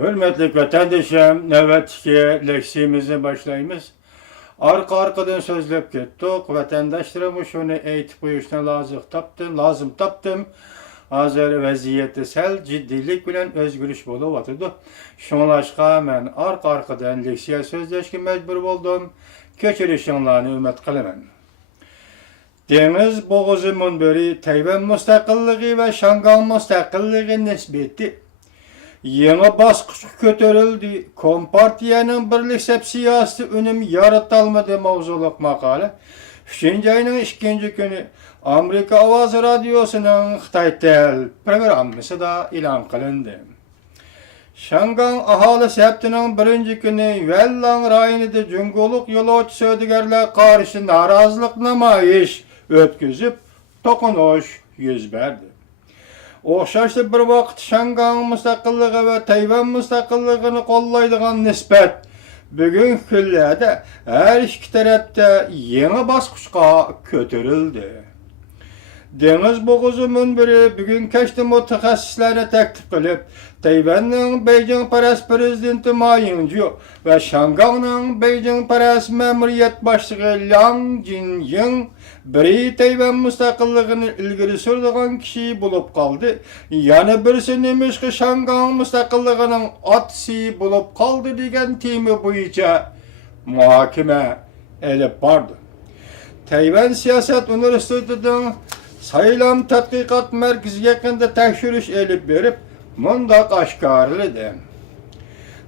Hürmetli vatandaşım, nöbetki leksiyimizi başlayımız. Arkadan sözlep kettik. Vatandaşlarım şunu eğitip koyuşuna lazım taptım. Hazır vaziyette sel ciddilik bilen özgürüş bolup atıdı. Şunlaşqa men arkadan leksiya sözleşke mecbur oldum. Köçürüşünlerini ümmet kılımen. Deniz boğazı münberi Tayvan müstakilliği ve Şangan müstakilliği nisbeti yeni baskıç kötürüldü. Kompartiyanın birleşip siyasi önüm yaratalmadı mavzuluk makale. 3. ayının 2. günü Amerika Avaz Radyosu'nun Xitay Tel programısı da ilan kılındı. Şangan ahali septinin 1. günü Wellan rayonida Cungoluk yolcu södügerler karşı narazılık namayiş ötküzüp tokunuş yüz verdi. Oxşaşlı bir vaqt Şangan müstakilliği ve Tayvan müstakilliğini kollaydıgan nispet bugün küllerde her iki tarafta yeni basqıçqa kötürüldü. Deniz boğazı münbiri bugün keşti mütehassislerine teklif kılıp Tayvan'ın Beijing Paras Prezidenti Ma Ying-jeou ve Şangan'ın Beijing Paras Memuriyet Başlığı Liang Jingying biri Tayvan müstakilliğini ilgili sürdüğün kişi bulup kaldı. Yani birisi demiş ki Şangan müstakilliğinin atısı bulup kaldı degen temi boyunca muhakeme elip vardı. Tayvan Siyaset Üniversitesi'nin Sayılam Tadqiqat Merkezi yakında tekşürüş elip verip mundaq aşkarlıdı.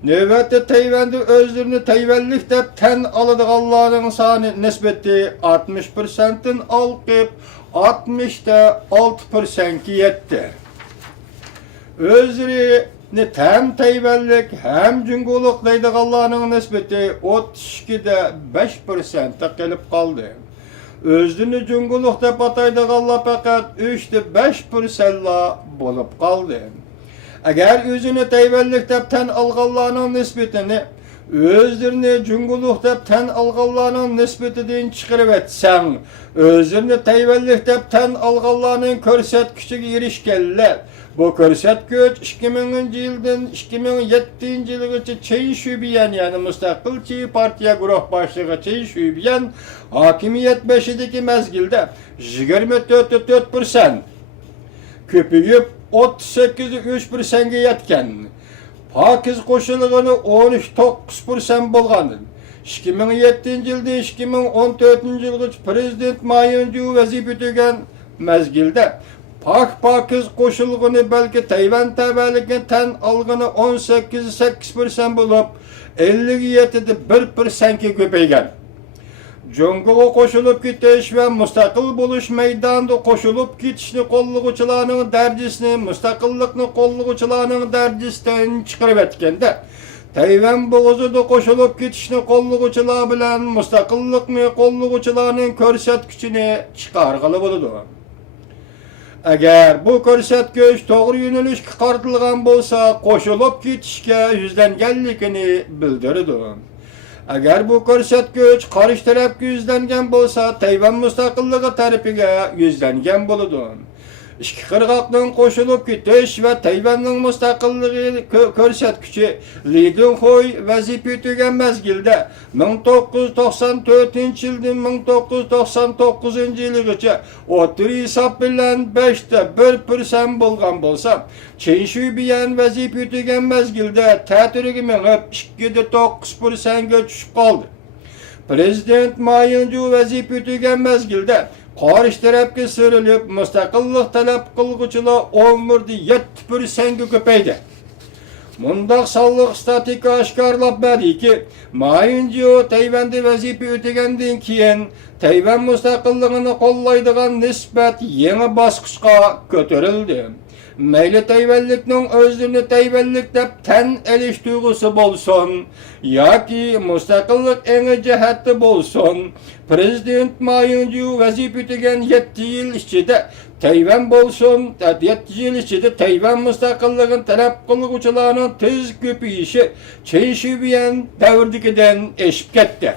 Növbette Tayvan'da özlerini Tayvanlik dep ten alıdığanların sani nisbeti 60%'in alqıp 66%'ki yetti. Özlerini hem Tayvanlik hem Cungoluk deydiğanların nisbeti 32'de 5%'e gelip kaldı. Özünü Cungoluk dep ataydıqanlar fakat 3'de 5%'la bolup kaldı. Eğer özünü Tayvanlik dep ten alğanlarının nispetini özlerini Cungoluk dep ten alğanlarının nispetinden çıkarıp etsen, özünü Tayvanlik dep ten alğanlarının körsetküçüge erişkenler. Bu körsetköç 2000 yıldan 2007 yılgacha Çin Şubiyen yani Müstakil Çin Partiya Grup Başlığı Çin Şubiyen hakimiyet beşideki mezgilde 24,4% köpüyüp 38,3%'e yetken Pakiz koşulluğunu 13,9% bolğanın 2007 yılda 2014 yılgacha Prezident Ma Ying-jeou vazifet ötegen mezgilde Pakiz koşulluğunu belki Tayvan təbəlikini ten algını 18,8% bulup 57'de 1%'e köpeygen. Cungol'a koşulup gitiş ve müstakil buluş meydanında koşulup gitişini kolluğuçularının dercisini, müstakillikini kolluğuçularının dercisinden çıkarıp etkende. Tayvan boğazıda koşulup gitişini kolluğuçular bilen müstakillikini kolluğuçularının körsetküçünü çıkargılı buludu. Eğer bu körsetköç doğru yöneliş çıkartılgan bolsa koşulup gitişke yüzlengenlikini bildirdi. Eğer bu körsetköç karşı tarafga yüzlengen bolsa Tayvan müstakilliği tarafiga yüzlengen boludu. İki kırgaktan koşulup gitiş ve Tayvan'ın müstakilliği körsetküçü Li Donghoy vazifet ötegen mezgilde 1994 yıldan 1999 yılgacha otur hesap bilen 5'te 1% bolgan bolsa Çin Şubiyen vazifet ötegen mezgilde tätürigi meňep 2,9%'ga düşüp kaldı. Prezident Ma Ying-jeou vazifet ötegen mezgilde karşı tarafga sürülüp müstakillik talep kılgıçılar 11,7%'ga köpeydi. Mundaq sallık statika aşkarlap berdi ki Ma Ying-jeou Tayvan'da vazife ötegenden keyin Tayvan müstakilligini kollaydıgan nispet yeni basqıçqa kötürüldü. Meyli Tayvanlikning özünü Tayvanlik dep ten eliş duygusu bolsun yoki müstakillik eni jihatda bolsun Prezident Ma Ying-jeou vazife ötegen 7 yıl içinde Tayvan bolsun 7 yıl içinde Tayvan müstakilligini talep kılgıçılarının tez köpeyişi Çin Şubiyen davrdikinden eşip ketdi.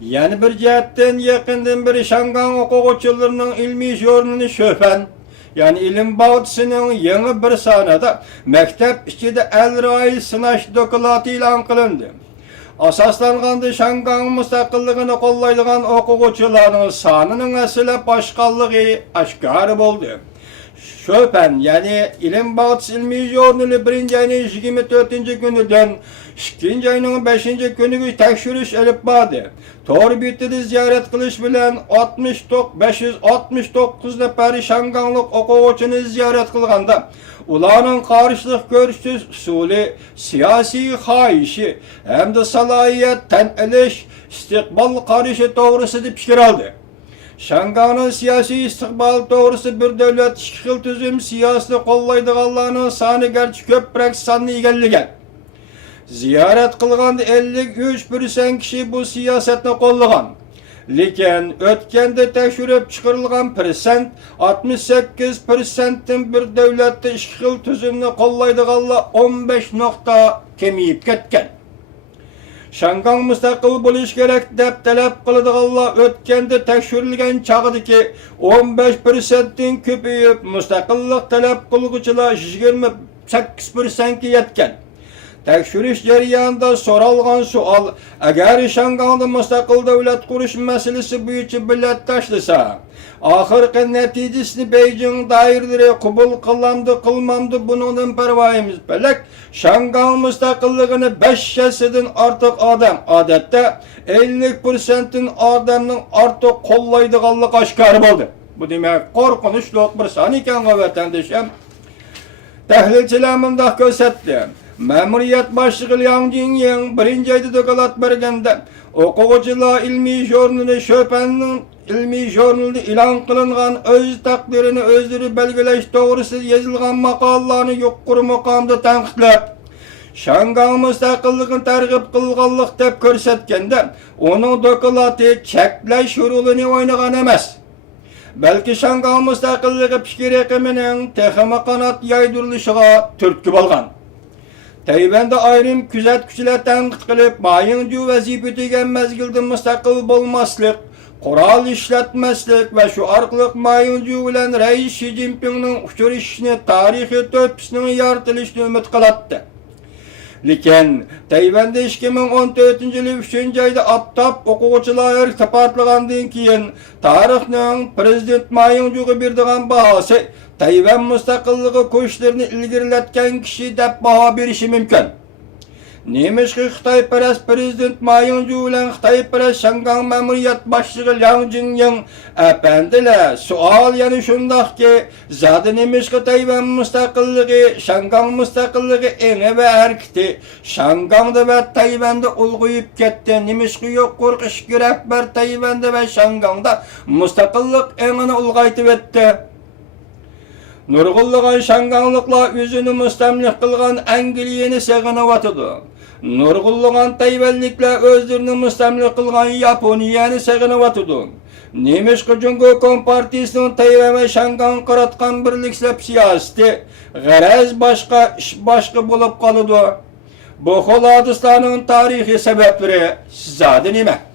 Yani bir jihatdan yakından biri Şangan okuğuçularının ilmi jornunu şöfen yani ilim bağıtısının yeni bir sanada mektep içinde el-rai sınaş dokulatı ilan kılındı. Asaslanğandı Şangan müstakillığını kollaydıgan okuguçularının sanının esile başkallığı aşkar oldu. Şöpen, yani ilim bağıtısı ilmi jurnali 1. ayının 24. günüden 2. ayının 5. günü tekşürüş elip bağdı. Tor bitidi ziyaret kılış bilen 569 neferi Şanganlık okuguçunu ziyaret kılganda ulanın karşılık görüşsüz usulü, siyasi hayişi hem de salayiyet, teneliş, istikbal karışı doğrusu dip fikir aldı. Şanganın siyasi istikbal doğrusu bir devlet şekil tüzüm siyasını kollaydıganlarının sani gerçi köprek sanını egelligen. Ziyaret kılganda 53% kişi bu siyasetini kollagan. Lekin ötkende tekşürüp çıkarılgan persent 68%'tin bir devlette şekil tüzümünü kollaydıganlar 15 nokta kemiyip ketken. Şangan müstakil buluş gerek dep talep kılıdıganlar ötkende tekşürülgen çağıdaki 15%'tin köpüyüp müstakillik talep kılgıçılar 28%'e yetken. Tekşürüş jarayonida soralgan sual, agar Şangan'da müstakil devlet kuruş meselesi büyücü billet taşlasa, ahırkı neticesini Beijing dairleri kubul kılamdı kılmamdı bunun pervayimiz belek, Şangan müstakilliğini 5 yaşından artık adam, adette 50%'in adamın artık kollaydıganlık aşkar oldu. Bu demek korkunçlu bir san iken vatandaşım. Tahlilçiler mındak gösterdi. Memuriyet başlığı Liang Jingying 1. ayda dokalat bergende okuguçular ilmi jurnali Şöpen'in ilmi jurnalda ilan kılıngan öz takdirini özleri belgileş doğrusu yazılgan makallarını yuqori makamda tanqidlab Şangan müstakilligini targ'ib qilganlik deb ko'rsatkanda onun dokalatı cheklash rolini o'ynagan emas. Belki Şangan müstakilligi fikir eqimining texima qanot yaydirilishiga turtki bo'lgan. Tayvanda ayrim kuzatuvchilar tanqid qilib, mayinju vazifa degan mezgilda mustaqil bo'lmaslik, qurol ishlatmaslik va shu orqali mayinju bilan Rais Xi Jinpingning uchrashishini tarixiy to'pisining yoritilishini umid qilatdi. Lekin Tayvanda 2014-yil 3. ayda aptab o'quvchilar irtibatlagandan keyin tarixning prezident mayinjuga berdigan bahosi Tayvan müstakilligi ko'shlarini ilgarilatgan kishi deb baho berishi mumkin. Nemişki Xitoyparast prezident Mayinju bilan Xitoyparast Şangan ma'muriyat boshlig'i Liang Jingying apandilar. Savol yana shundaqki, zodi nemişki Tayvan mustaqilligi, Şangan mustaqilligi eni va harakati Şanganda va Tayvanda ulg'ayib ketdi. Nemişki yo'q qo'rqish kerak bir Tayvanda va Şanganda mustaqillik enini ulg'aytib etdi. Nurg'unlagan Şanganlıklar özünü müstemlik kılgan Angliyani seg'inayotidu. Nurg'unlagan Tayvanliklar özlerini müstemlik kılgan Yaponiyani seg'inayotidu. Nemişki Jungo Kompartiyasining Tayvan va Şangan qaratgan birliklab siyosati g'araz boshqa, ish boshqa bo'lib qoladi. Bu holatlarning tarixiy sabablari sizda nima?